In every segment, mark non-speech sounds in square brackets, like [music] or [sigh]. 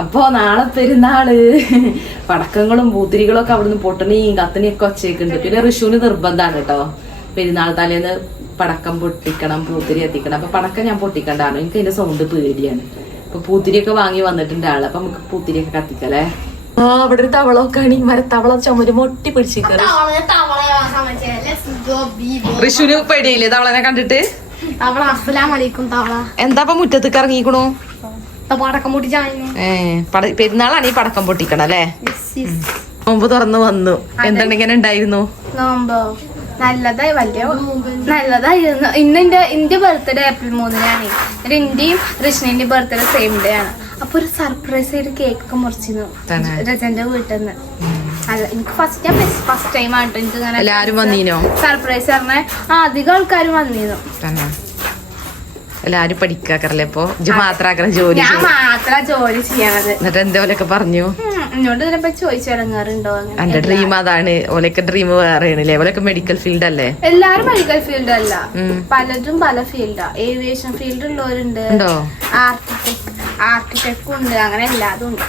അപ്പൊ നാളെ പെരുന്നാൾ. പടക്കങ്ങളും പൂത്തിരികളും ഒക്കെ അവിടുന്ന് പൊട്ടണിയും കത്തണിയും ഒക്കെ ഒച്ചയൊക്കെയുണ്ട് പിന്നെ ഋഷുവിന് നിർബന്ധമാണ് കേട്ടോ പെരുന്നാൾ തലേന്ന് പടക്കം പൊട്ടിക്കണം പൂത്തിരി എത്തിക്കണം അപ്പൊ പടക്കം ഞാൻ പൊട്ടിക്കണ്ടാണ് എനിക്ക് അതിന്റെ സൗണ്ട് പേടിയാണ്. അപ്പൊ പൂത്തിരിയൊക്കെ വാങ്ങി വന്നിട്ടുണ്ട് ആൾ. അപ്പൊ നമുക്ക് പൂത്തിരിയൊക്കെ കത്തിക്കല്ലേ ആ അവിടെ ഒരു തവളൊക്കെ ആണ് ഈ മരത്തവള ചുമര് മൊട്ടി പിടിച്ചിരിക്കുന്നത് ഋഷുവിന് പേടിയില്ലേ തവളനെ കണ്ടിട്ട്? തവള അസ്സലാമു അലൈക്കും തവള. എന്താ മുറ്റത്തേക്ക് ഇറങ്ങിക്കണു? പടക്കം പൊട്ടിച്ചായിരുന്നു ഏ പട- പെരുന്നാളാണ് ഈ പടക്കം പൊട്ടിക്കണം അല്ലേ? നോമ്പ് തുറന്നു വന്നു. എന്താണ് ഇങ്ങനെ ഉണ്ടായിരുന്നു? നോമ്പോ? നല്ലതായി വലിയ നല്ലതായിരുന്നു. ഇന്ന് എന്റെ എന്റെ ബർത്ത്ഡേ ഏപ്രിൽ മൂന്നിനാണ്. എന്നിട്ട് എന്റെയും കൃഷ്ണന്റെ ബർത്ത്ഡേ സെയിം ഡേ ആണ്. അപ്പൊ ഒരു സർപ്രൈസ് ആയിട്ട് കേക്ക് ഒക്കെ മുറിച്ചിരുന്നു. രജന്റെ വീട്ടിൽ നിന്ന് അല്ല എനിക്ക് ഫസ്റ്റ് ടൈം ഫസ്റ്റ് ടൈം ആയിട്ട് എനിക്ക് ഇങ്ങനെ സർപ്രൈസ് പറഞ്ഞ അധികം ആൾക്കാരും വന്നിരുന്നു എല്ലാരും പഠിക്കാക്കറല്ലേ ഇപ്പൊ? ഇജ്ജ് മാത്രാക്കറ ജോലി ഞാൻ. മാത്രം ജോലി ചെയ്യണത് എന്നിട്ട് പറഞ്ഞു? എന്നോട് ഇതിനെപ്പോ ചോദിച്ചു ഇറങ്ങാറുണ്ടോ അങ്ങനെ എന്റെ ഡ്രീം അതാണ്. ഓലൊക്കെ ഡ്രീം വേറെയാണല്ലേ? ഓലൊക്കെ മെഡിക്കൽ ഫീൽഡ് അല്ലേ? എല്ലാരും മെഡിക്കൽ ഫീൽഡ് അല്ല. പലരും പല ഫീൽഡാ ഏവിയേഷൻ ഫീൽഡ് ഉള്ളവരുണ്ട്. ആർക്കിടെക്ട് ആർക്കിടെക്ട് ഉണ്ട്. അങ്ങനെ എല്ലാതും ഉണ്ട്.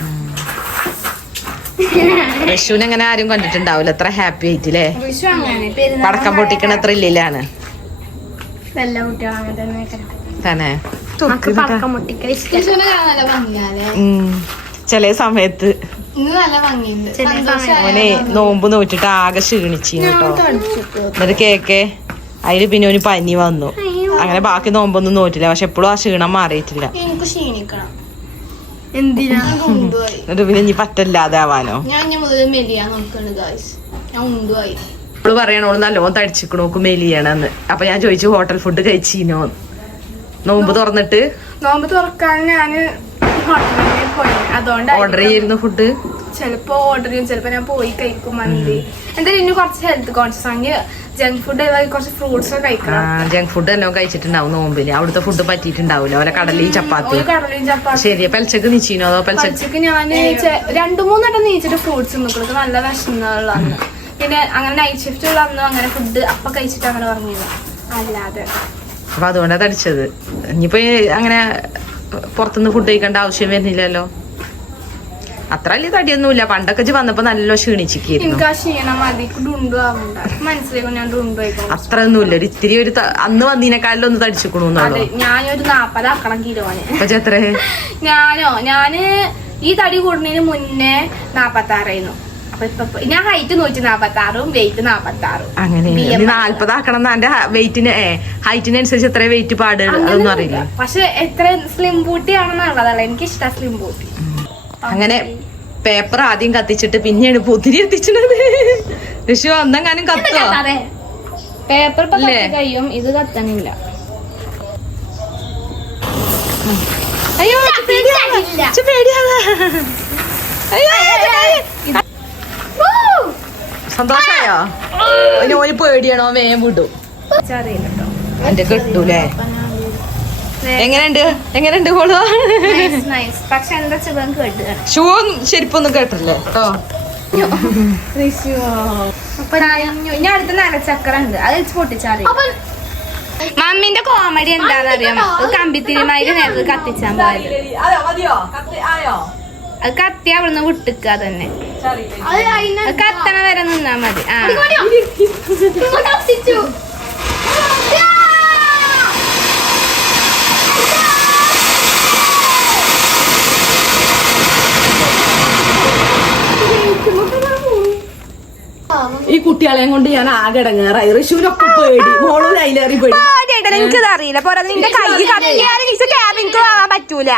വിഷുവിനെ അങ്ങനെ ആരും കണ്ടിട്ടുണ്ടാവില്ല എത്ര ഹാപ്പി ആയിട്ടില്ലേ? വിഷു പെരുന്നാൾ പടക്കം പൊട്ടിക്കണ ഇല്ലാണ് നല്ല എല്ലാ കുട്ടികളും അങ്ങനെ തന്നെ നല്ല ചില സമയത്ത്. ഇന്ന് നല്ല ഭംഗിയുണ്ട്. ചില സമയത്ത്. ഓനെ നോമ്പ് നോറ്റിട്ട് ആകെ ക്ഷീണിച്ചു കേട്ടോ. എന്നിട്ട് കേക്ക്. അതിൽ പിന്നെ ഒരു പനി വന്നു. അങ്ങനെ ബാക്കി നോമ്പൊന്നും നോറ്റില്ല. പക്ഷെ എപ്പോഴും ആ ക്ഷീണം മാറിയിട്ടില്ല. എന്നിട്ട് പിന്നെ ഇനി പറ്റല്ലാതെ ആവാനോ? അവൾ പറയണോൾ നല്ലോണം തടിച്ചിക്കണോക്ക് മെലിയണെന്ന് അപ്പൊ ഞാൻ ചോദിച്ചു ഹോട്ടൽ ഫുഡ് കഴിച്ചീനോ? നോമ്പ് തുറന്നിട്ട്? നോമ്പ് തുറക്കാൻ ഞാൻ ഹോട്ടലിൽ പോയി. അതുകൊണ്ട് ഓർഡർ ചെയ്യുന്ന ഫുഡ് ചിലപ്പോ ഓർഡർ ചെയ്യും. ചിലപ്പോ ഞാൻ പോയി കഴിക്കും മന്തി. എന്തായാലും ഇനി കുറച്ച് ഹെൽത്ത് കോൺഷ്യസ് ആണെങ്കിൽ ജങ്ക് ഫുഡ് കുറച്ച് ഫ്രൂട്ട്സ് ഒക്കെ കഴിക്കണം. ജങ്ക് ഫുഡ് എല്ലാം കഴിച്ചിട്ടുണ്ടാവും നോമ്പിൽ അവിടുത്തെ ഫുഡ് പറ്റിയിട്ടുണ്ടാവില്ല അവരെ കടലയും ചപ്പാത്തി കടലയും ചപ്പാത്തി ശരി പെൽച്ചക്ക് നീച്ചിനോ അതോ പെൽച്ചക്ക് ഞാൻ രണ്ടു മൂന്നെണ്ണം നീച്ചിട്ട് ഫ്രൂട്ട്സ് നോക്കുന്നത് നല്ല വിഷമങ്ങളാണ് പിന്നെ അങ്ങനെ നൈറ്റ് ഷിഫ്റ്റ് ഉള്ള അന്ന് അങ്ങനെ ഫുഡ് അപ്പൊ കഴിച്ചിട്ട് അങ്ങനെ പറഞ്ഞില്ല അല്ലാതെ. അപ്പൊ അതുകൊണ്ടാ തടിച്ചത്. ഇനിയിപ്പോ ഈ അങ്ങനെ പുറത്തുനിന്ന് ഫുഡ് കഴിക്കേണ്ട ആവശ്യം വരുന്നില്ലല്ലോ. അത്ര വലിയ തടിയൊന്നുമില്ല. പണ്ടൊക്കെ വന്നപ്പോ നല്ല ക്ഷീണിച്ചിരിക്കുന്നു അത്ര ഒന്നുമില്ല ഒരു ഇത്തിരി ഒരു അന്ന് വന്നതിനേക്കാളും ഒന്ന് തടിച്ചിക്കണു ഞാനൊരു നാപ്പതാക്കണം കിലോന് എത്ര ഞാനോ? ഞാൻ ഈ തടി കൂടുന്നതിന് മുന്നേ നാപ്പത്തി ആറായിരുന്നു അപ്പൊ ഇപ്പൊ ഇപ്പൊ- ഞാൻ ഹൈറ്റ് നൂറ്റി വെയിറ്റ് അങ്ങനെ നാല്പതാക്കണം എന്റെ വെയിറ്റിന് ഹൈറ്റിനനുസരിച്ച് എത്ര വെയിറ്റ് പാട് അതൊന്നും അറിയില്ല? പക്ഷെ എത്ര സ്ലിം ബൂട്ടി ആണെന്നുള്ളതല്ല. എനിക്ക് ഇഷ്ടം സ്ലിം ബൂട്ടി അങ്ങനെ പേപ്പർ ആദ്യം കത്തിച്ചിട്ട് പിന്നെയാണ് പുതിരി എത്തിച്ചത് ഋഷു അന്നെങ്ങാനും കത്തോ? പേപ്പർ കയ്യും കഴിയും. ഇത് കത്തണില്ല. അയ്യോ പേടിയാ അയ്യോ. സന്തോഷായോ? ഓന് പേടിയാണോ? വേഗം വിടും. എന്റെ കിട്ടൂലേ? എങ്ങനെയുണ്ട്? എങ്ങനെയുണ്ട് കോളോ നൈസ് നൈസ് പക്ഷെ എന്താ ചെറുപ്പം കേട്ടുകയാണ് ഷൂ ശരിപ്പൊന്നും കേട്ടില്ലേ. കേട്ടോ? അപ്പൊ ഞാൻ- ഞാൻ അടുത്ത ഉണ്ട് അത് മമ്മിന്റെ കോമഡി എന്താണെന്ന് അറിയാം കമ്പിത്തിരിമാരി നേരത്തെ കത്തിച്ചാൻ പോയത്. അത് കത്തി അവിടുന്ന് വിട്ടിക്കുക തന്നെ കത്തണ വരെ നിന്നാ മതി. ആ. ഈ കുട്ടികളെയും കൊണ്ട് ഞാൻ ആകെ ഇടങ്ങാറായി. ഋഷുവിനൊക്കെ പേടി. മോളും അതിലേറി പേടി. എനിക്കത് അറിയില്ല. പോരാ നിന്റെ കൈ കത്തിയാലും ക്രൂ ആവാൻ പറ്റൂല.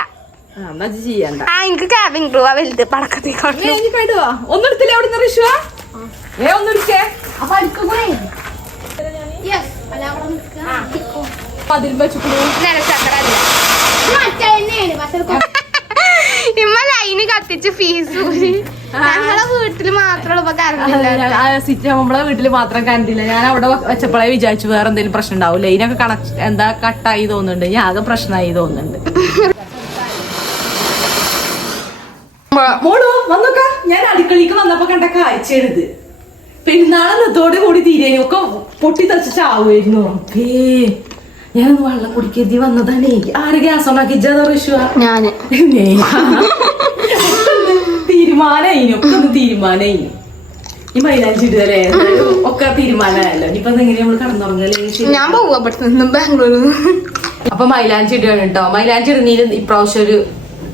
ആ, എനിക്ക് ക്യാബിൻ ക്രൂ ആ വലുത് ഏ ഒന്നെടുക്കേ ഇമ്മ ലൈന് കത്തിച്ച് ഫീസ് ഞങ്ങളെ വീട്ടിൽ സിറ്റ് നമ്മളെ വീട്ടിൽ മാത്രം കണ്ടില്ല ഞാൻ അവിടെ വെച്ചപ്പോഴേ വിചാരിച്ചു വേറെ എന്തെങ്കിലും പ്രശ്നം ഉണ്ടാവും. ഇതിനൊക്കെ കണക്ട് എന്താ കട്ടായി തോന്നുന്നുണ്ട്. ഞാൻ ആകെ പ്രശ്നമായി തോന്നുന്നുണ്ട്. മോളു വന്നോക്ക. ഞാൻ അടുക്കളയ്ക്ക് വന്നപ്പോ കണ്ട കാഴ്ചയാണിത്. പെരുന്നാളത്തോടെ കൂടി തീരേനും. ഒക്കെ പൊട്ടി തെറിച്ച് ചാവുമായിരുന്നു അപ്പേ ഞാനൊന്ന് വെള്ളം കുടിക്കരുതി വന്നതാണേ. ആര് ഗ്യാസ് ഉണ്ടാക്കി ഞാൻ. തീരുമാനായിനു ഒക്കെ ഒന്ന് തീരുമാനമായി ഈ മൈലാഞ്ചി ഇടുകല്ലേ ഒക്കെ തീരുമാനമായല്ലോ ഇനിയിപ്പൊ എങ്ങനെ നമ്മൾ കടന്നുറങ്ങല്ലേ ഞാൻ പോവാ ബാംഗ്ലൂരിൽ അപ്പൊ മൈലാഞ്ചി ഇടുകയാണ് കേട്ടോ. മൈലാഞ്ചി ഇടുന്നതിൽ ഇപ്രാവശ്യം ഒരു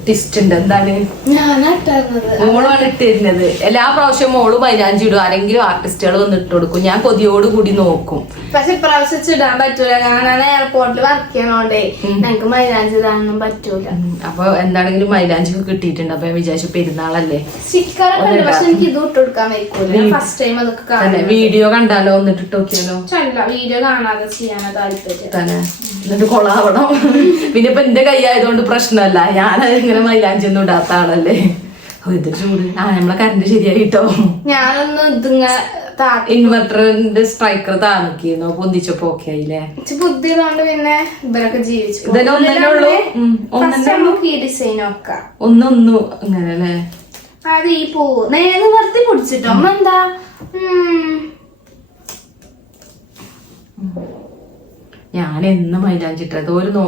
ടിസ്റ്റ് ഉണ്ട്. എന്താണ്? മോളാണ് ഇട്ടിരുന്നത്. എല്ലാ പ്രാവശ്യവും മോൾ മൈലാഞ്ചി ഇടും. ആരെങ്കിലും ആർട്ടിസ്റ്റുകൾ വന്ന് ഇട്ട് കൊടുക്കും. ഞാൻ കൊതിയോട് കൂടി നോക്കും. പക്ഷെ ഇപ്രാവശ്യം ഇടാൻ പറ്റൂല. കാരണം എയർപോർട്ടിൽ വർക്ക് ചെയ്യണോണ്ടേ. ഞങ്ങൾക്ക് മൈലാഞ്ചി ഇടാനൊന്നും പറ്റൂല. അപ്പൊ എന്താണെങ്കിലും മൈലാഞ്ചി ഒക്കെ കിട്ടിയിട്ടുണ്ട്. അപ്പൊ ഞാൻ വിചാരിച്ചു പെരുന്നാളല്ലേ? പക്ഷെ എനിക്ക് ഇത് ഇട്ട് കൊടുക്കാൻ വയ്ക്കൂല. ഫസ്റ്റ് ടൈം അതൊക്കെ വീഡിയോ കണ്ടാലോ? ഒന്നിട്ട് ഇട്ട് നോക്കിയാലോ വീഡിയോ കാണാതെ ചെയ്യാനോ താല്പര്യം. എന്നിട്ട് കൊളാവണം പിന്നെ ഇപ്പൊ എന്റെ കൈ ആയതുകൊണ്ട് പ്രശ്നമല്ല. ഞാൻ ഇങ്ങനെ മൈലാഞ്ചി ഒന്നും ഇടാത്ത ആളല്ലേ. ഇത് ചൂട്. ആ നമ്മളെ കറണ്ട് ശരിയായിട്ടോ ഞാനൊന്ന് ഇതിങ്ങ ഇൻവെർട്ടറിന്റെ സ്ട്രൈക്കർ താമക്കിയിരുന്നു പൊന്തിച്ചപ്പോ ഓക്കെ ആയില്ലേ? ഇച്ചിരി ബുദ്ധി പിന്നെ ഇവരൊക്കെ ജീവിച്ചു? ഡിസൈൻ ഒക്കെ ഒന്നൊന്നു അങ്ങനെ അല്ലേ അത് ഈ പൂ. നേരെ നിർത്തി പിടിച്ചിട്ടോ. അമ്മ എന്താ. ഞാൻ എന്ന് മൈലാഞ്ചിട്ടത് ഒരു നോ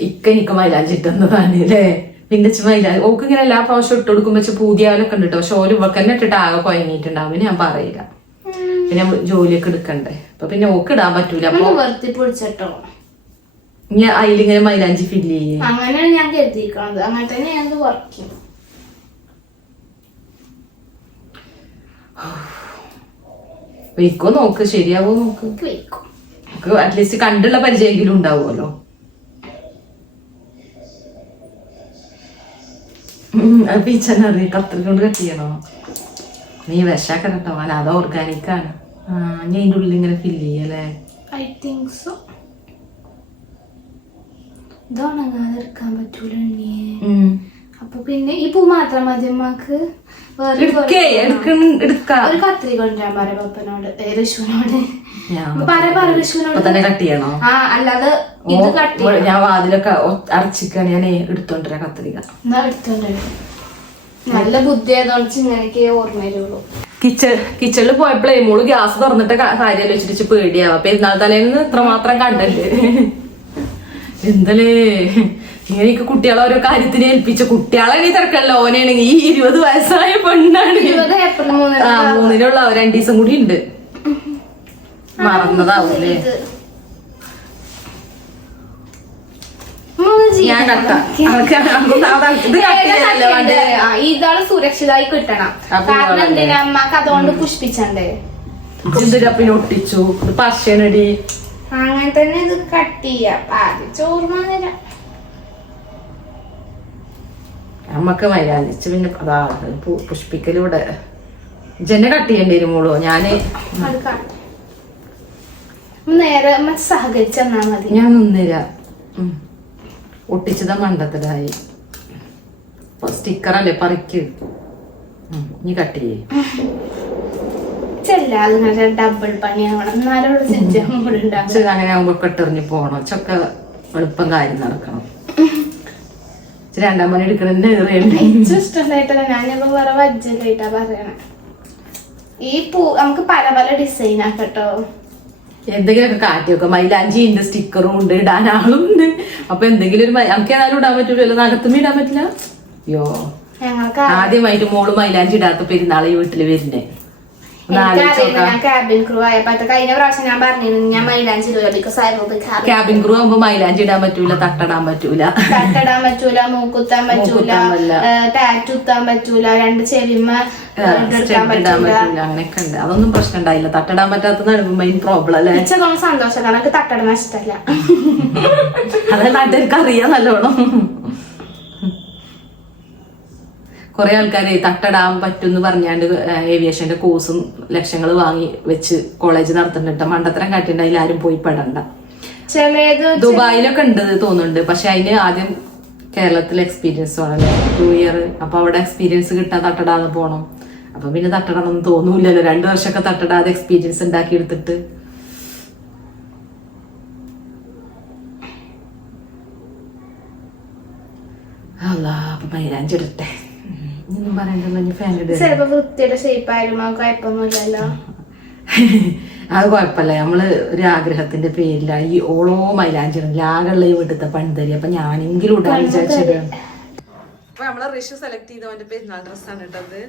ഇക്ക ഇക്ക മൈലാഞ്ചിട്ടെന്നതാണ് അല്ലേ? പിന്നെ മൈലാ മൈലാഞ്ചി ഓക്ക് ഇങ്ങനെ എല്ലാ പ്രാവശ്യം ഇട്ട് കൊടുക്കുമ്പോ പൂതിയാലൊക്കെ ഉണ്ട് കേട്ടോ പക്ഷെ ഓര് ഇവൾക്ക് തന്നെ ഇട്ടിട്ട് ആകെ കുഴങ്ങിയിട്ടുണ്ടാവും ഞാൻ പറയില്ല. പിന്നെ ജോലിയൊക്കെ എടുക്കണ്ടേ. അപ്പൊ പിന്നെ ഓക്ക് ഇടാൻ പറ്റൂല. അപ്പൊ അതിലിങ്ങനെ മൈലാഞ്ചി ഫില്ല് ചെയ്യേ. അങ്ങനെയാണ് ഞാൻ കരുതിയിരിക്കണത്. അങ്ങനെ തന്നെ ഞാൻ വർക്ക് ചെയ്യും. വെക്കോ നോക്ക്. ശരിയാവോ നോക്ക്. വെക്കും നമുക്ക് അറ്റ്ലീസ്റ്റ് കണ്ടുള്ള പരിചയമെങ്കിലും ഉണ്ടാവുമല്ലോ. പീച്ചനറി കത്രി കൊണ്ട് കട്ട് ചെയ്യണോ? നീ വിഷാക്ക കേട്ടോ അല്ല അത് ഓർഗാനിക് ആണ്. ഞാൻ അതിന്റെ ഉള്ളിൽ ഇങ്ങനെ ഫില്ല് ചെയ്യല്ലേ? ഐ തിങ്ക് സോ ഇത് എടുക്കാൻ പറ്റൂലേ അപ്പൊ പിന്നെ ഈ പൂ മാത്രം മതി അമ്മയ്ക്ക്. ഒരു കത്രിക കൊണ്ടുവരാൻ പറ പപ്പനോട് ഏ, ഋഷുവിനോട് ഞാൻ പറ പറ ഋഷുവിനോട് തന്നെ കട്ട് ചെയ്യണോ? ആ അല്ലാതെ ഓ, ഇത് കട്ട് ഇവിടെ ഞാൻ വാതിലൊക്കെ അടച്ചിക്കാണ്. ഞാൻ എടുത്തോണ്ടിരാ കത്രിക. എന്നാ നല്ല ബുദ്ധി ആയതുകൊണ്ട് ഇങ്ങനെയൊക്കെ ഓർമ്മ വരുള്ളൂ. കിച്ചൺ കിച്ചണിൽ പോയപ്പോഴേ മോൾ ഗ്യാസ് തുറന്നിട്ട് കാര്യം വെച്ചിട്ട് പേടിയാവാ പെരുന്നാൾ തലേന്ന് ഇത്രമാത്രം കണ്ടല്ലേ? എന്തല്ലേ ഇങ്ങനെയൊക്കെ കുട്ടികളെ ഓരോ കാര്യത്തിന് ഏൽപ്പിച്ച കുട്ടികളെ നീ തിരക്കല്ല ഓനാണെങ്കിൽ ഈ ഇരുപത് വയസ്സായ പെണ്ണാണ്. ആ മൂന്നിനുള്ള രണ്ടു ദിവസം കൂടി ഉണ്ട്. മറന്നതാവൂലേ? ഇതാണ് സുരക്ഷിതമായി കിട്ടണം. കാരണം എന്തിനാ? അമ്മയ്ക്ക് അതുകൊണ്ട് പുഷ്പിച്ചണ്ടേ? ഒട്ടിച്ചു? പശനടി അങ്ങനെ തന്നെ ഇത് കട്ട് ചെയ്യാം. ആദ്യം ചോർമ്മ തരാം നമ്മക്ക് മൈലാഞ്ചിച്ച് പിന്നെ അതാ പുഷ്പിക്കലൂടെ. ജന കട്ട് ചെയ്യേണ്ടി വരും മോളോ ഞാൻ. നേരെ അമ്മ മതി. ഞാൻ നിന്നില്ല. ഒട്ടിച്ചതാ മണ്ടത്തിലായി സ്റ്റിക്കറല്ലേ പറിക്ക്? നീ ഇനി കട്ട് ചെയ്യേ. ചെല്ലാതെ ഡബിൾ പണിയാവണം. എന്നാലും അങ്ങനെ ആകുമ്പോ കെട്ടെറിഞ്ഞ് പോകണം ചൊക്കെ എളുപ്പം കാര്യം നടക്കണം. രണ്ടാം പണി എടുക്കണെന്ന് ഏറ്റവും ഇഷ്ടമുണ്ടായിട്ടല്ല ഞാനിപ്പോ വേറെ വജ്ജലായിട്ടാ പറയണേ. ഈ പൂ നമുക്ക് പല പല ഡിസൈൻ ആക്കട്ടോ എന്തെങ്കിലുമൊക്കെ കാറ്റി വെക്കാം. മൈലാഞ്ചി ഉണ്ട് സ്റ്റിക്കറും ഉണ്ട് ഇടാൻ ആളും ഉണ്ട്. അപ്പൊ എന്തെങ്കിലും ഒരു നമുക്ക് ഏതായാലും ഇടാൻ പറ്റൂലല്ലോ നടത്തുമ്പോ ഇടാൻ പറ്റില്ല? അയ്യോ. ആദ്യമായിട്ട് മോൾ മൈലാഞ്ചി ഇടാത്ത പെരുന്നാളെ വീട്ടിൽ വരുന്നേ. ക്യാബിൻ ക്രൂ ആയപ്പോ കഴിഞ്ഞ പ്രാവശ്യം ഞാൻ പറഞ്ഞിരുന്നു ഞാൻ മൈലാഞ്ചി ക്യാബിൻ ക്രൂ ആകുമ്പോ മൈലാഞ്ചി ഇടാൻ പറ്റൂല തട്ടടാൻ പറ്റൂല തട്ടടാൻ പറ്റൂല മൂക്കുത്താൻ പറ്റൂല മൂക്കുത്താൻ പറ്റില്ല. ടാറ്റു കുത്താൻ പറ്റൂല രണ്ട് ചെവിമ അങ്ങനെയൊക്കെ ഉണ്ട് അതൊന്നും പ്രശ്നം ഉണ്ടായില്ല തട്ടടാൻ പറ്റാത്തതാണ് മെയിൻ പ്രോബ്ലം അല്ലേ ഇച്ചതൊന്നും സന്തോഷം കാരണം തട്ടടാൻ ഇഷ്ടമല്ല ഇഷ്ടല്ല അത് നാട്ടുകാർക്ക് അറിയാം നല്ലോണം കുറെ ആൾക്കാരെ തട്ടടാൻ പറ്റുമെന്ന് പറഞ്ഞാണ്ട് ഏവിയേഷന്റെ കോഴ്സും ലക്ഷങ്ങൾ വാങ്ങി വെച്ച് കോളേജ് നടത്തുന്നുണ്ട്. മണ്ടത്തരം കാട്ടിണ്ട് ആരും പോയി പെടണ്ട. ചിലത് ദുബായിലൊക്കെ ഉണ്ട് തോന്നുന്നുണ്ട്. പക്ഷെ അതിന് ആദ്യം കേരളത്തിൽ എക്സ്പീരിയൻസ് വേണമല്ലോ ടു ഇയർ അപ്പൊ അവിടെ എക്സ്പീരിയൻസ് കിട്ടാൻ തട്ടടാതെ പോണം. അപ്പൊ പിന്നെ തട്ടടാന്നൊന്നും തോന്നൂലല്ലോ രണ്ടു വർഷമൊക്കെ തട്ടടാതെ എക്സ്പീരിയൻസ് ഉണ്ടാക്കി എടുത്തിട്ട് അല്ല അപ്പൊ മൈലാഞ്ചി ചിലപ്പോ വൃത്തിയുടെ ഷേപ്പ് അത് കുഴപ്പമൊന്നുമില്ലല്ലോ. [laughs] അത് കുഴപ്പമില്ല. നമ്മൾ ഒരു ആഗ്രഹത്തിന്റെ പേരിലാണ് ഈ ഓളോ മൈലാഞ്ചിടും ലാഗുള്ള ഈ വീട്ടിലത്തെ പണിതരി. അപ്പൊ ഞാനെങ്കിലും ഇടാൻ വിചാരിച്ചത് അപ്പൊ നമ്മളെ റിഷ് സെലക്ട് ചെയ്തവന്റെ പെരുന്നാൾ ഡ്രസ്സാണ് കേട്ടത്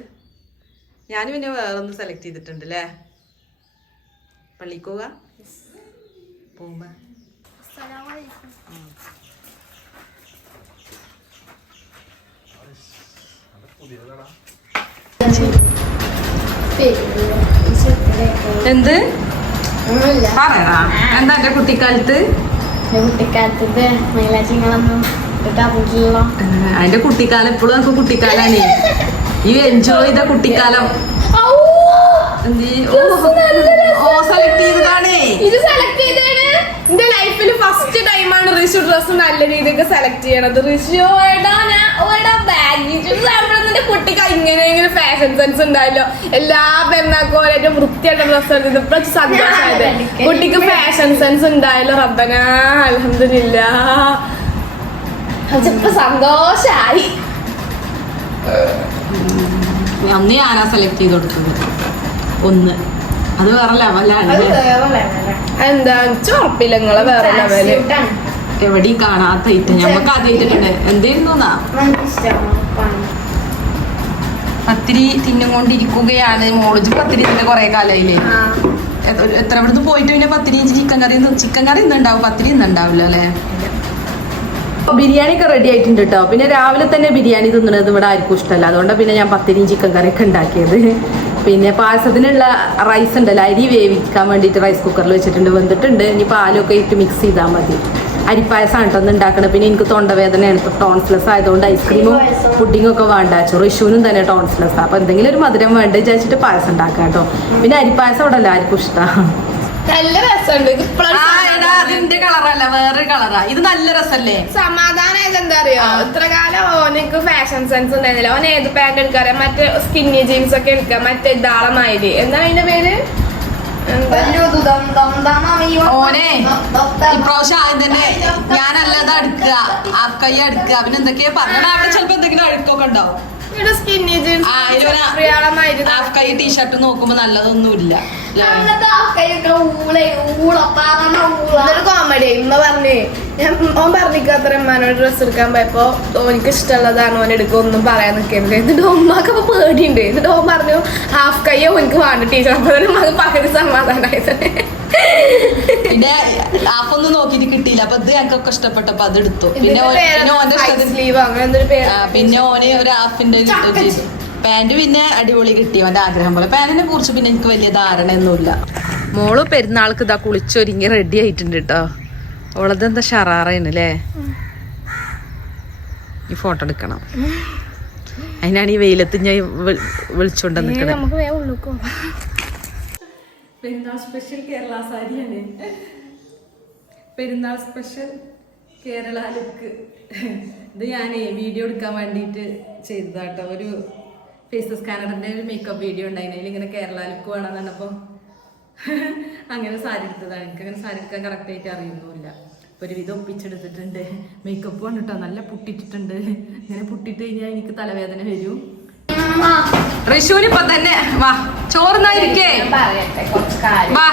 ഞാൻ പിന്നെ വേറൊന്ന് സെലക്ട് ചെയ്തിട്ടുണ്ട് അല്ലേ പള്ളിക്കോക പോകുമ്പോ എന്ത്? പറയടാ. എന്താ എന്റെ കുട്ടിക്കാലത്ത്? അതിന്റെ കുട്ടിക്കാലം എപ്പോഴും നമുക്ക് കുട്ടിക്കാലാണ്. ഈ എൻജോയ് ചെയ്ത കുട്ടിക്കാലം. ഓ സെലക്ട് ചെയ്തതാണേ. ഇത് സെലക്ട് ചെയ്തതാണ് എന്റെ ലൈഫിൽ ഫസ്റ്റ് ടൈമാണ് ഋഷു ഡ്രസ് നല്ല രീതിക്ക് സെലക്ട് ചെയ്യണത്. ഋഷു എടാ ഞാൻ എടാ ബാഗി നിന്റെ കുട്ടിക്ക് ഇങ്ങനെ ഇങ്ങനെ ഫാഷൻ സെൻസ് ഉണ്ടായല്ലോ. എല്ലാ പെരുന്നാക്കും ഏറ്റവും വൃത്തിയായിട്ട് ഡ്രസ് എടുത്തത് ഇപ്പൊ സന്തോഷമായത് കുട്ടിക്ക് ഫാഷൻ സെൻസ് ഉണ്ടായല്ലോ റബ്ബന അലഹമില്ല സന്തോഷായി. അന്ന് ഞാനാ സെലക്ട് ചെയ്ത് കൊടുത്തത്. ഒന്ന്. അത് വേറെ ലെവലാണ് എന്താ? ഉറപ്പില്ല നിങ്ങളെ വേറെ ലെവൽ എവിടെയും കാണാത്ത ഐറ്റം ഞമ്മക്ക് ആദ്യമായിട്ടുണ്ട് എന്തായിരുന്നു പത്തിരി തിന്നുകൊണ്ടിരിക്കുകയാണ്. മോളജ് പത്തിരി തിന്നെ കൊറേ കാലായില്ലേ? എത്ര- എത്ര ഇവിടുന്ന് പോയിട്ട് പിന്നെ പത്തിരി ചിക്കൻ കറി ചിക്കൻ കറി ഇന്നുണ്ടാവും പത്തിരി ഇന്നുണ്ടാവില്ല അല്ലേ? ബിരിയാണി ഒക്കെ റെഡി ആയിട്ടുണ്ട് കേട്ടോ പിന്നെ രാവിലെ തന്നെ ബിരിയാണി തിന്നണത് ഇവിടെ ആർക്കും ഇഷ്ടമല്ല. അതുകൊണ്ടാണ് പിന്നെ ഞാൻ പത്തിരിയും ചിക്കൻ കറിയൊക്കെ ഉണ്ടാക്കിയത്. പിന്നെ പായസത്തിനുള്ള റൈസ് ഉണ്ടല്ലോ അരി വേവിക്കാൻ വേണ്ടിയിട്ട് റൈസ് കുക്കറിൽ വെച്ചിട്ടുണ്ട് വെന്തിട്ടുണ്ട്. ഇനി പാലൊക്കെ ഇട്ട് മിക്സ് ചെയ്താൽ മതി. അരിപ്പായസമാണ് കേട്ടോ ഉണ്ടാക്കണത് പിന്നെ എനിക്ക് തൊണ്ടവേദനയാണ്. ടോൺസ്ലെസ് ആയതുകൊണ്ട് ഐസ്ക്രീമും പുഡിങ്ങും ഒക്കെ വേണ്ട. ചോറ് ഇഷ്യൂനും തന്നെ ടോൺസ്ലെസ് അപ്പോൾ എന്തെങ്കിലും ഒരു മധുരം വേണ്ട വിചാരിച്ചിട്ട് പായസം ഉണ്ടാക്കാം കേട്ടോ പിന്നെ അരിപ്പായസം ഇവിടെ എല്ലാവർക്കും ഇഷ്ടമാണ് നല്ല രസമുണ്ട്. അതിന്റെ കളറല്ല വേറൊരു കളറാ ഇത് നല്ല രസല്ലേ? സമാധാനമായത് എന്താ അറിയോ ഇത്ര കാലം ഓനക്ക് ഫാഷൻ സെൻസ് ഉണ്ടായിരുന്നില്ല. ഓൻ ഏത് പാന്റ് എടുക്കാറ് മറ്റേ സ്കിന്നി ജീൻസ് ഒക്കെ എടുക്കുക മറ്റേ ഇതാളമായിൽ എന്താണ് അതിന്റെ പേര്? എന്താ? ഓനെ ഇപ്രാവശ്യം ആദ്യം തന്നെ ഞാനല്ലാതെ അടുക്കുക. ആ കൈ അടുക്കുക. പിന്നെ എന്തൊക്കെയാ പറഞ്ഞാ അവിടെ ചിലപ്പോ എന്തെങ്കിലും അഴുക്കൊക്കെ ഉണ്ടാവും. ഹാഫ് കൈ ടീഷർട്ട് നോക്കുമ്പോ നല്ലതൊന്നുമില്ല. ഇതൊരു കോമഡി ഇമ്മ പറഞ്ഞേ ഞാൻ ഓൻ ഉമ്മാനോട് ഡ്രസ്സ് എടുക്കാൻ പോയപ്പോ ഓനിക്ക് ഇഷ്ടമുള്ളതാണ് ഓൻ എടുക്കുക ഒന്നും പറയാൻ നിൽക്കരുത്. എന്നിട്ട് ഉമ്മാക്ക് അപ്പൊ പേടിയുണ്ട്. എന്നിട്ട് ഓൻ പറഞ്ഞു ഹാഫ് കൈയോ ഓനിക്ക് വേണ്ട ടീച്ചർ അപ്പൊ ഉമ്മക്ക് പകുതി സമാധാനമായത് പിന്നെ ആപ്പൊന്നും ഒന്നും നോക്കിയിട്ട് കിട്ടിയില്ല. അപ്പൊ ഇത് ഞങ്ങൾക്കൊക്കെ ഇഷ്ടപ്പെട്ടപ്പോ അത് എടുത്തു. പിന്നെ പിന്നെ ഓന്റെ പിന്നെ ഓന് ഒരു ആപ്പിന്റെ കിട്ടുകയും ചെയ്തു. പാന്റ് പിന്നെ അടിപൊളി കിട്ടി അവന്റെ ആഗ്രഹം പോലെ. പാന്റിനെ കുറിച്ച് പിന്നെ എനിക്ക് വലിയ ധാരണയൊന്നുമില്ല മോൾ പെരുന്നാൾക്ക് ഇതാ കുളിച്ചൊരുങ്ങി റെഡി ആയിട്ടുണ്ട് കേട്ടോ അവളത് എന്താ ഷറാറാണ് അല്ലേ ഈ ഫോട്ടോ എടുക്കണം. അതിനാണ് ഈ വെയിലത്ത് ഞാൻ വിളിച്ചോണ്ട് നിൽക്കണേ പെരുന്നാൾ സ്പെഷ്യൽ കേരള സാരിയാണ്. പെരുന്നാൾ സ്പെഷ്യൽ കേരള ലുക്ക് ഇത് ഞാനേ വീഡിയോ എടുക്കാൻ വേണ്ടിയിട്ട് ചെയ്തതാട്ടോ. ഒരു ഫേസ് സ്കാനറിന്റെ ഒരു മേക്കപ്പ് വീഡിയോ ഉണ്ടായിരുന്നു അതിൽ ഇങ്ങനെ കേരള ലുക്ക് വേണമെന്ന് എന്നപ്പോൾ അങ്ങനെ സാരി എടുത്തതാണ്. എനിക്ക് അങ്ങനെ സാരി എടുക്കാൻ കറക്റ്റായിട്ട് അറിയുന്നുമില്ല. അപ്പോൾ ഒരു വിധം ഒപ്പിച്ചെടുത്തിട്ടുണ്ട്. മേക്കപ്പ് വന്നിട്ടോ നല്ല പുട്ടിട്ടിട്ടുണ്ട് ഇങ്ങനെ പുട്ടിട്ട് കഴിഞ്ഞാൽ എനിക്ക് തലവേദന വരും. ഋഷുവിന് ഇപ്പൊ തന്നെ. വാ കാര്യം. വാ.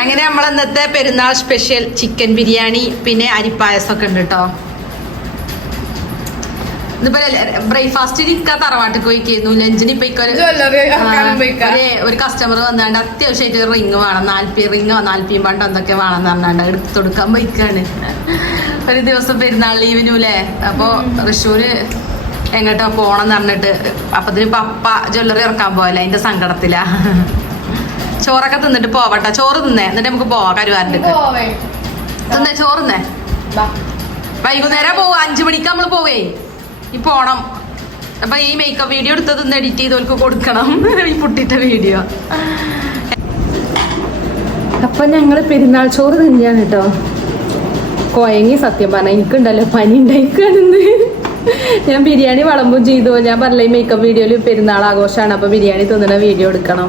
അങ്ങനെ നമ്മൾ ഇന്നത്തെ പെരുന്നാൾ സ്പെഷ്യൽ ചിക്കൻ ബിരിയാണി പിന്നെ അരിപ്പായസം ഒക്കെ ഉണ്ട് കേട്ടോ ഇതിപ്പോ ബ്രേക്ക്ഫാസ്റ്റിന് ഇക്ക തറവാട്ടിൽ പോയിക്കുന്നു ലഞ്ചിന് ഇപ്പൊ ഒരു- കസ്റ്റമർ വന്നാണ്ട് അത്യാവശ്യമായിട്ട് റിങ് വേണം. നാൽപ്പി റിങ്ങോ നാൽപ്പിയും പണ്ടോ എന്തൊക്കെ വേണം എന്ന് പറഞ്ഞാണ്ട് എടുത്ത് കൊടുക്കാൻ പോയിക്കാണ്. ഒരു ദിവസം പെരുന്നാൾ ലീവിനുല്ലേ അപ്പൊ തൃശ്ശൂര് എങ്ങോട്ടോ പോണെന്ന് പറഞ്ഞിട്ട് അപ്പത്തിന് പപ്പ ജ്വല്ലറി ഇറക്കാൻ പോയല്ലേ അതിന്റെ സങ്കടത്തിലാ. ചോറൊക്കെ തിന്നിട്ട് പോവട്ടെ. ചോറ് തിന്നേ. എന്നിട്ട് നമുക്ക് പോവാം കരുവാറിന്റെ പോവേ. തിന്നേ ചോറ് തിന്നേ. വൈകുന്നേരം പോവാ. അഞ്ചു മണിക്ക് നമ്മൾ പോവേ. പോണം. അപ്പൊ ഈ മേക്കപ്പ് വീഡിയോ എടുത്തത് ഒന്ന് എഡിറ്റ് ചെയ്തവർക്ക് കൊടുക്കണം. ഈ പുട്ടിട്ട വീഡിയോ അപ്പൊ ഞങ്ങൾ പെരുന്നാൾ ചോറ് തന്നെയാണ് കേട്ടോ കോയങ്ങി സത്യം പറഞ്ഞ എനിക്കുണ്ടല്ലോ പനി ഉണ്ടായിക്കാണെന്ന് ഞാൻ ബിരിയാണി വളമ്പും ചെയ്തു. ഞാൻ പറഞ്ഞ മേക്കപ്പ് വീഡിയോയിൽ പെരുന്നാൾ ആഘോഷമാണ് അപ്പൊ ബിരിയാണി തിന്നണ വീഡിയോ എടുക്കണം.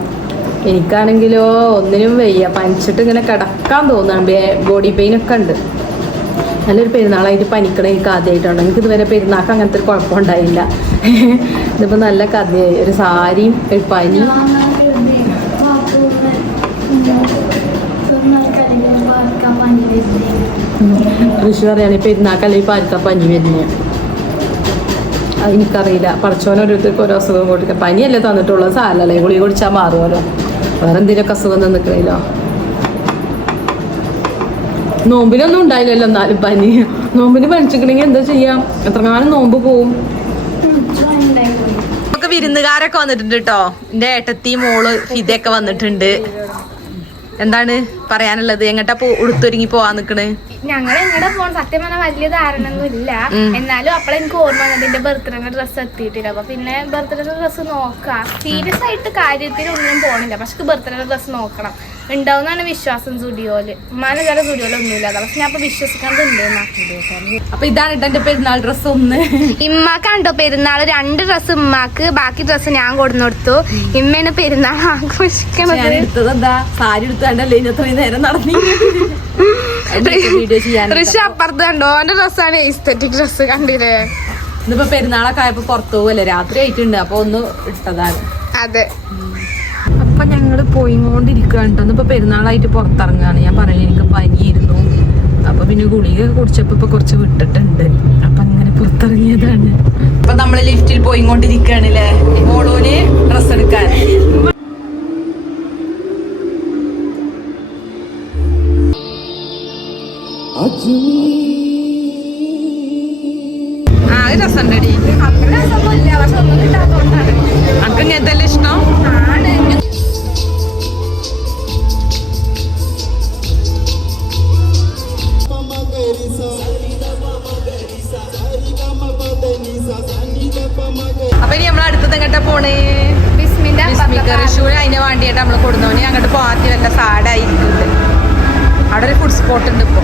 എനിക്കാണെങ്കിലോ ഒന്നിനും വയ്യ. പനിച്ചിട്ട് ഇങ്ങനെ കിടക്കാൻ തോന്നുന്നുണ്ട്. ബോഡി പെയിൻ ഒക്കെ ഉണ്ട്. നല്ലൊരു പെരുന്നാളായിട്ട് പനിക്കണം എനിക്ക് ആദ്യമായിട്ടാണ് എനിക്ക് ഇതുവരെ പെരുന്നാൾക്ക് അങ്ങനത്തെ ഒരു കുഴപ്പമുണ്ടായില്ല ഇതിപ്പോൾ നല്ല കഥയായി. ഒരു സാരിയും ഒരു പനി. ഋഷി പറയുകയാണെങ്കിൽ പെരുന്നാക്കല്ലേ അല്ലെങ്കിൽ പാലിക്കാൻ പനി വരുന്നത് എനിക്കറിയില്ല. പഠിച്ചോനെ ഓരോരുത്തർക്ക് ഓരോ അസുഖം കൊടുക്കുക പനിയല്ലേ തന്നിട്ടുള്ളത്. സാലല്ലേ ഗുളിക കുടിച്ചാൽ മാറുമല്ലോ വേറെ എന്തെങ്കിലുമൊക്കെ അസുഖം തന്നിക്കണല്ലോ നോമ്പിനൊന്നും ഉണ്ടായില്ലല്ലോ എന്നാലും പനി. നോമ്പിന് പനിച്ചിക്കണെങ്കിൽ എന്താ ചെയ്യാം? എത്രകാലം നോമ്പ് പോവും. നമുക്ക് വിരുന്നുകാരൊക്കെ വന്നിട്ടുണ്ട് കേട്ടോ എന്റെ ഏട്ടത്തി മോൾ ഫിദയൊക്കെ വന്നിട്ടുണ്ട്. എന്താണ്? പറയാനുള്ളത്? എങ്ങട്ടാ പോ ഉടുത്തൊരുങ്ങി പോവാൻ നിക്കണ്? ഞങ്ങൾ എങ്ങടെ പോകണം സത്യം പറഞ്ഞാൽ വലിയ ധാരണ ഒന്നും ഇല്ല എന്നാലും അപ്പോൾ എനിക്ക് ഓർമ്മ വന്നത് എന്റെ ബർത്ത്ഡേ ഡ്രസ്സ് എത്തിയിട്ടില്ല. അപ്പൊ പിന്നെ ബർത്ത്ഡേ ഡ്രസ്സ് നോക്കാം. സീരിയസ് ആയിട്ട് കാര്യത്തിൽ ഒന്നും പോണില്ല. പക്ഷെ ബർത്ത്ഡേ ഡ്രസ്സ് നോക്കണം. ഉണ്ടാവുന്നാണ് വിശ്വാസം സുഡിയോൽ ഉമ്മാനെ ചില സുഡിയോൽ ഒന്നുമില്ല പക്ഷെ ഞാൻ അപ്പൊ വിശ്വസിക്കാണ്ട് ഉണ്ട് അപ്പൊ ഇതാണ് എന്റെ പെരുന്നാൾ ഡ്രസ്സ് ഒന്ന്. ഇമ്മാക്കാണ്ടോ പെരുന്നാൾ രണ്ട് ഡ്രസ്സ് ഉമ്മാക്ക് ബാക്കി ഡ്രസ്സ് ഞാൻ കൊടുന്നു കൊടുത്തു ഇമ്മേനെ പെരുന്നാൾ ആഘോഷിക്കണത് സാരി എടുത്താണ്ടല്ലേ ഇനി അത്രയും നേരം നടന്നി. വീഡിയോ ചെയ്യാൻ ഋഷി അപ്പുറത്ത് കണ്ടോ? ഓന്റെ ഡ്രസ്സാണ്. എസ്തെറ്റിക് ഡ്രസ് കണ്ടില്ലേ? ഇന്നിപ്പോ പെരുന്നാളൊക്കെ ആയപ്പോ പുറത്തു പോവല്ലേ? രാത്രി ആയിട്ടുണ്ട്. അപ്പൊ ഒന്ന് ഇട്ടതാണ്. അതെ. അപ്പൊ ഞങ്ങൾ പോയിക്കൊണ്ടിരിക്കുകയാണ് കേട്ടോ ഇന്നിപ്പോ പെരുന്നാളായിട്ട് പുറത്തിറങ്ങുകയാണ്. ഞാൻ പറഞ്ഞു എനിക്ക് പനിയായിരുന്നു. അപ്പൊ പിന്നെ ഗുളിക കുടിച്ചപ്പോ ഇപ്പൊ കുറച്ച് വിട്ടിട്ടുണ്ട്. അപ്പൊ അങ്ങനെ പുറത്തിറങ്ങിയതാണ്. അപ്പൊ നമ്മൾ ലിഫ്റ്റിൽ പോയിക്കൊണ്ടിരിക്കുകയാണ് അല്ലേ മോളൂന് ഡ്രസ് എടുക്കാൻ. അത് രസമുണ്ടടി. അനക്ക് ഇങ്ങനത്തെ ഇഷ്ടം? അപ്പൊ ഇനി നമ്മൾ അടുത്തത് എങ്ങോട്ടാ പോണേ? ബിസ്മിന്റെ ബിസ്മിക്ക ഋഷുവിന് അതിന് വേണ്ടിയിട്ട് നമ്മൾ കൊടുന്നോനി. അങ്ങോട്ട് പോകാത്തി വല്ല സാഡായിരിക്കുന്നുണ്ട് അവിടെ ഒരു ഫുഡ് സ്പോട്ട് ഉണ്ട് ഇപ്പൊ.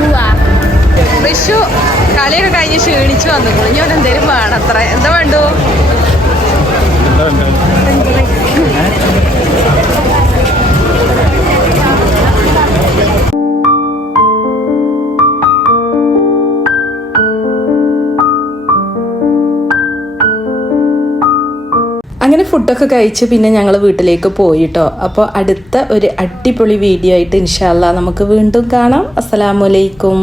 പോവാ. ഋഷു കളിയൊക്കെ കഴിഞ്ഞ് ക്ഷീണിച്ചു വന്നു അവൻ എന്തേലും വേണം അത്ര. എന്താ വേണ്ടു? ഫുഡൊക്കെ കഴിച്ച് പിന്നെ ഞങ്ങൾ വീട്ടിലേക്ക് പോയിട്ടോ. അപ്പോൾ അടുത്ത ഒരു അടിപൊളി വീഡിയോ ആയിട്ട് ഇൻഷാല്ല നമുക്ക് വീണ്ടും കാണാം. അസ്സലാമലൈക്കും